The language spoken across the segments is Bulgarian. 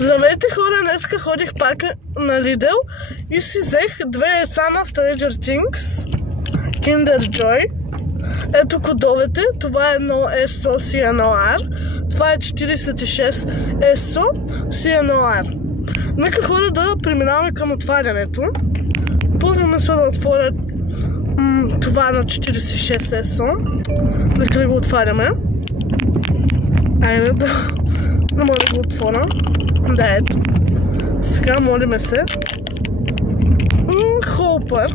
Здравейте хора, днеска ходих пак на Lidl и си взех две яйца на Stranger Things Kinder Joy. Ето кодовете, това е едно ESO C1R, това е 46 ESO C1R. Нека хора да преминаваме към отварянето. Първо мисля да отворя това на 46 ESO. Нека да го отваряме. Айде да... Не мога да го отворя. Да, ето. Сега молиме се. Холпър.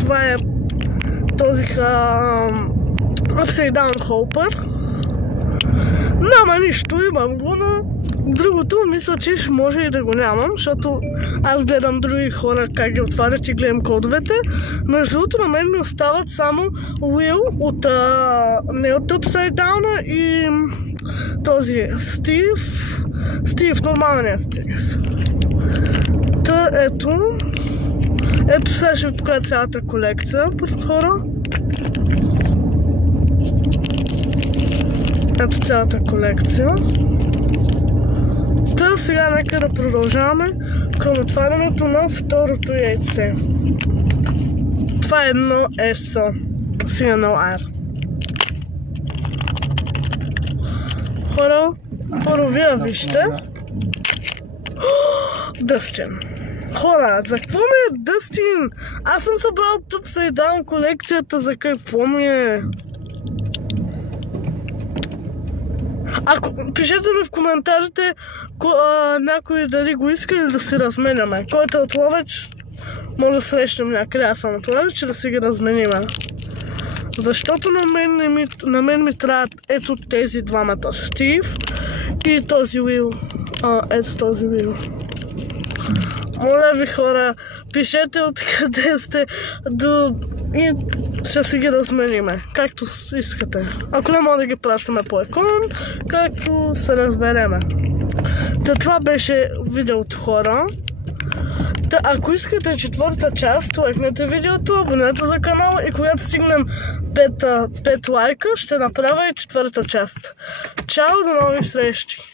Това е този Upside Down Холпър. Няма нищо, имам го, но другото мисля, че може и да го нямам, защото аз гледам други хора как ги отварят и гледам кодовете. Между другото на мен ми остават само Will от не от Upside Down и този Стив, нормалният Стив. Та ето сега ще ви покажа цялата колекция, хора. Ето цялата колекция. Та сега нека да продължаваме към отварянето на второто яйце. Това е едно ESO C1R. Хора, първо вие вижте. Дъстин. Хора, за какво ми е Дъстин? Аз съм събрал Upside Down колекцията, за какво ми е? Пишете ми в коментарите някой дали го иска или да си разменяме. Който е от Ловеч, може да срещнем някъде, аз съм от Ловеч и да си ги размениме. Защото на мен ми трябват ето тези двамата Стив и този Уил. Ето този Уил. Моля ви хора, пишете откъде сте и ще си ги размениме, както искате. Ако не може да ги пращаме по екран, както се разбереме. Та това беше видеото, хора. Та ако искате четвърта част, лайкнете видеото, абонете за канала и когато стигнем 5 лайка, ще направя и четвърта част. Чао, до нови срещи!